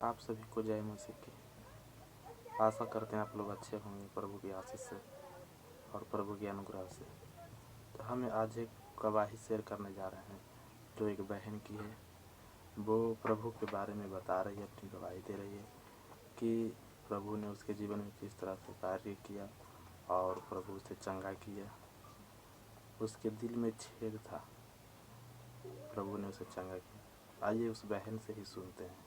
आप सभी को जय मसीह की। आशा करते हैं आप लोग अच्छे होंगे प्रभु की आशीष से और प्रभु के अनुग्रह से। तो हमें आज एक गवाही शेयर करने जा रहे हैं जो एक बहन की है। वो प्रभु के बारे में बता रही है, अपनी गवाही दे रही है कि प्रभु ने उसके जीवन में किस तरह से कार्य किया और प्रभु उसे चंगा किया। उसके दिल में छेद था, प्रभु ने उसे चंगा किया। आइए उस बहन से ही सुनते हैं।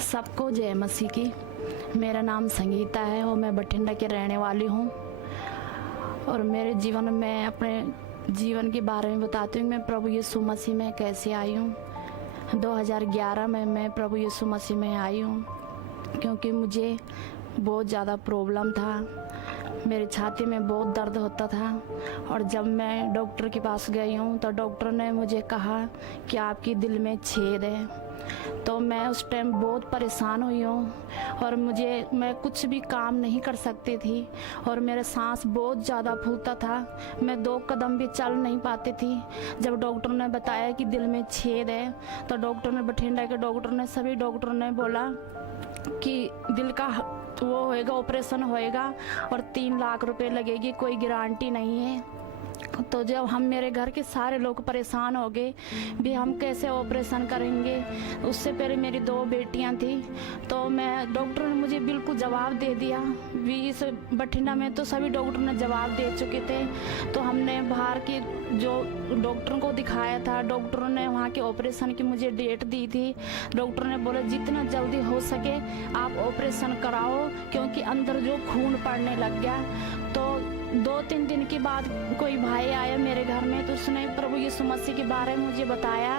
सबको जय मसीह की। मेरा नाम संगीता है और मैं बठिंडा की रहने वाली हूँ। और मेरे जीवन में अपने जीवन के बारे में बताती हूँ। मैं प्रभु यीशु मसीह में कैसे आई हूँ। 2011 में मैं प्रभु यीशु मसीह में आई हूँ क्योंकि मुझे बहुत ज़्यादा प्रॉब्लम था। मेरी छाती में बहुत दर्द होता था और जब मैं डॉक्टर के पास गई हूँ तो डॉक्टर ने मुझे कहा कि आपकी दिल में छेद है। तो मैं उस टाइम बहुत परेशान हुई हूँ और मैं कुछ भी काम नहीं कर सकती थी और मेरा सांस बहुत ज़्यादा फूलता था। मैं 2 कदम भी चल नहीं पाती थी। जब डॉक्टर ने बताया कि दिल में छेद है तो डॉक्टर ने, बठिंडा के डॉक्टर ने, सभी डॉक्टर ने बोला कि दिल का वो होएगा, ऑपरेशन होएगा और 3 लाख रुपए लगेगी, कोई गारंटी नहीं है। तो जब हम, मेरे घर के सारे लोग परेशान हो गए भी हम कैसे ऑपरेशन करेंगे। उससे पहले मेरी 2 बेटियां थी। तो डॉक्टर ने मुझे बिल्कुल जवाब दे दिया भी। इस बठिंडा में तो सभी डॉक्टर ने जवाब दे चुके थे। तो हमने बाहर के जो डॉक्टर को दिखाया था, डॉक्टरों ने वहाँ के ऑपरेशन की मुझे डेट दी थी। डॉक्टर ने बोला जितना जल्दी हो सके आप ऑपरेशन कराओ क्योंकि अंदर जो खून पड़ने लग गया। तो 2-3 दिन के बाद कोई भाई आया मेरे घर में, तो उसने प्रभु यीशु मसीह के बारे में मुझे बताया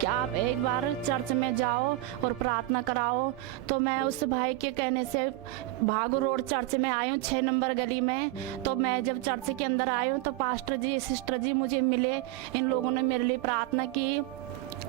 कि आप एक बार चर्च में जाओ और प्रार्थना कराओ। तो मैं उस भाई के कहने से भागू रोड चर्च में आई हूँ, 6 नंबर गली में। तो मैं जब चर्च के अंदर आई हूँ तो पास्टर जी, सिस्टर जी मुझे मिले। इन लोगों ने मेरे लिए प्रार्थना की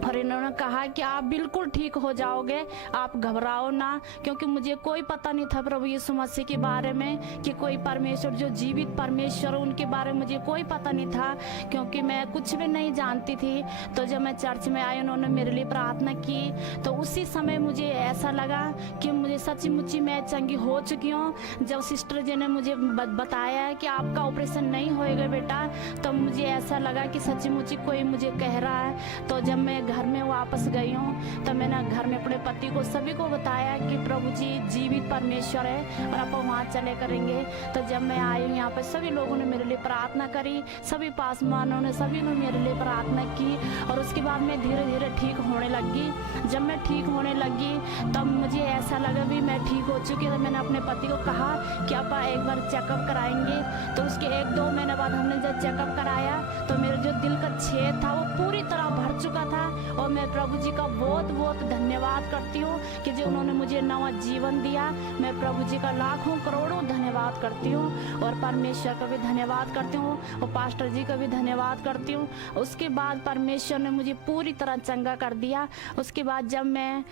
और इन्होंने कहा कि आप बिल्कुल ठीक हो जाओगे, आप घबराओ ना। क्योंकि मुझे कोई पता नहीं था प्रभु यीशु मसीह के बारे में कि कोई परमेश्वर, जो जीवित परमेश्वर, उनके बारे में मुझे कोई पता नहीं था क्योंकि मैं कुछ भी नहीं जानती थी। तो जब मैं चर्च में आई, उन्होंने मेरे लिए प्रार्थना की तो उसी समय मुझे ऐसा लगा कि मुझे सच्ची मुच्ची मैं चंगी हो चुकी हूँ। जब सिस्टर जी ने मुझे बताया कि आपका ऑपरेशन नहीं होएगा बेटा, तो मुझे ऐसा लगा कि सच्ची मुच्ची कोई मुझे कह रहा है। तो जब मैं घर में वापस गई हूँ तो मैंने घर में अपने पति को, सभी को बताया कि प्रभु जी जीवित परमेश्वर है और आप वहाँ चले करेंगे। तो जब मैं आई हूँ यहाँ पर, सभी लोगों ने मेरे लिए प्रार्थना करी, सभी पासवानों ने, सभी ने मेरे लिए प्रार्थना की और उसके बाद मैं धीरे धीरे ठीक होने लगी। जब मैं ठीक होने लगी तब मुझे ऐसा लगा भी मैं ठीक हो चुकी है। तो मैंने अपने पति को कहा कि आप एक बार चेकअप कराएंगे। तो उसके 1-2 महीने बाद हमने जब चेकअप कराया तो मेरे जो दिल का छेद था वो पूरी तरह भर चुका था। और मैं प्रभु जी का बहुत बहुत धन्यवाद करती हूँ कि जो उन्होंने मुझे नया जीवन दिया। मैं प्रभु जी का लाखों करोड़ों धन्यवाद करती हूँ और परमेश्वर का भी धन्यवाद करती हूँ और पास्टर जी का भी धन्यवाद करती हूँ। उसके बाद परमेश्वर ने मुझे पूरी तरह चंगा कर दिया। उसके बाद जब मैं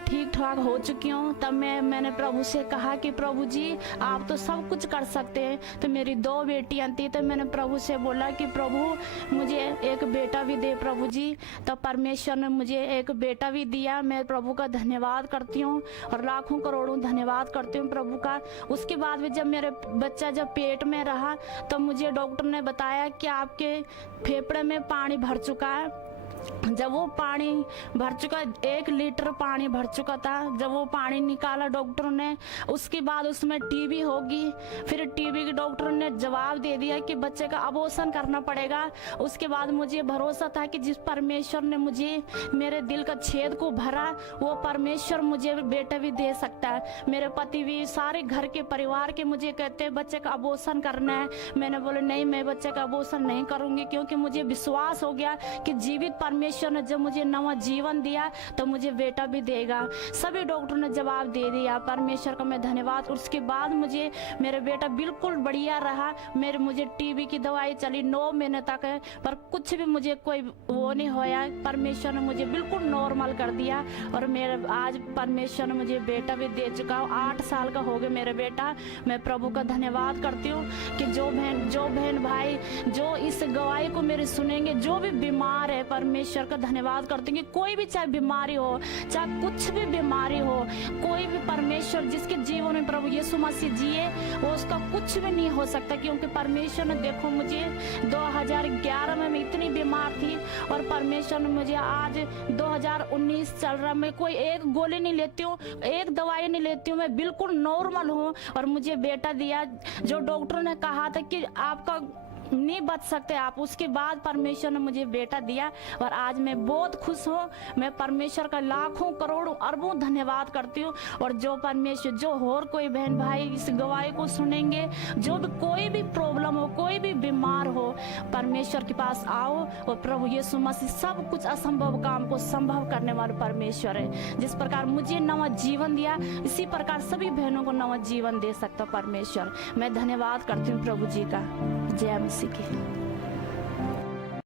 ठीक ठाक हो चुकी हूँ तब मैंने प्रभु से कहा कि प्रभु जी आप तो सब कुछ कर सकते हैं। तो मेरी 2 बेटियां थी, तो मैंने प्रभु से बोला कि प्रभु मुझे एक बेटा भी दे प्रभु जी। तो परमेश्वर ने मुझे एक बेटा भी दिया। मैं प्रभु का धन्यवाद करती हूँ और लाखों करोड़ों धन्यवाद करती हूँ प्रभु का। उसके बाद भी जब मेरे बच्चा जब पेट में रहा तो मुझे डॉक्टर ने बताया कि आपके फेफड़े में पानी भर चुका है। जब वो पानी भर चुका, 1 लीटर पानी भर चुका था। जब वो पानी निकाला डॉक्टर ने, उसके बाद उसमें टीबी होगी। फिर टीबी के डॉक्टर ने जवाब दे दिया कि बच्चे का अबॉर्शन करना पड़ेगा। उसके बाद मुझे भरोसा था कि जिस परमेश्वर ने मुझे मेरे दिल का छेद को भरा, वो परमेश्वर मुझे बेटा भी दे सकता है। मेरे पति भी, सारे घर के परिवार के मुझे कहते हैं बच्चे का अबॉर्शन करना है। मैंने बोला नहीं, मैं बच्चे का अबॉर्शन नहीं करूंगी क्योंकि मुझे विश्वास हो गया कि जीवित परमेश्वर ने जब मुझे नया जीवन दिया तो मुझे बेटा भी देगा। सभी डॉक्टर ने जवाब दे दिया। परमेश्वर का मैं धन्यवाद। उसके बाद मुझे मेरे बेटा बिल्कुल बढ़िया रहा। मुझे टीबी की दवाई चली 9 महीने तक, पर कुछ भी मुझे कोई वो नहीं होया। परमेश्वर ने मुझे बिल्कुल नॉर्मल कर दिया और मेरे आज परमेश्वर ने मुझे बेटा भी दे चुका हूँ। 8 साल का हो गया मेरा बेटा। मैं प्रभु का धन्यवाद करती हूँ कि जो बहन भाई जो इस गवाही को मेरे सुनेंगे, जो भी बीमार है परमेश्वर परमेश्वर का धन्यवाद करती हूँ कि कोई भी चाहे बीमारी हो, चाहे कुछ भी बीमारी हो, कोई भी परमेश्वर जिसके जीवन में प्रभु यीशु मसीह जिए वो उसका कुछ भी नहीं हो सकता, क्योंकि परमेश्वर ने देखो मुझे 2011 में मैं इतनी बीमार थी और परमेश्वर ने मुझे आज 2019 चल रहा, मैं कोई एक गोली नहीं लेती हूँ, एक दवाई नहीं लेती हूँ, मैं बिल्कुल नॉर्मल हूँ और मुझे बेटा दिया। जो डॉक्टर ने कहा था कि आपका नहीं बच सकते आप, उसके बाद परमेश्वर ने मुझे बेटा दिया और आज मैं बहुत खुश हूँ। मैं परमेश्वर का लाखों करोड़ों अरबों धन्यवाद करती हूँ। और जो परमेश्वर, जो और कोई बहन भाई इस गवाही को सुनेंगे, जो भी कोई भी प्रॉब्लम हो, कोई भी बीमार हो, परमेश्वर के पास आओ और प्रभु यीशु मसीह सब कुछ असंभव काम को संभव करने वाला परमेश्वर है। जिस प्रकार मुझे नवा जीवन दिया, इसी प्रकार सभी बहनों को नवा जीवन दे सकता परमेश्वर। मैं धन्यवाद करती हूँ प्रभु जी का। जय मसीह की।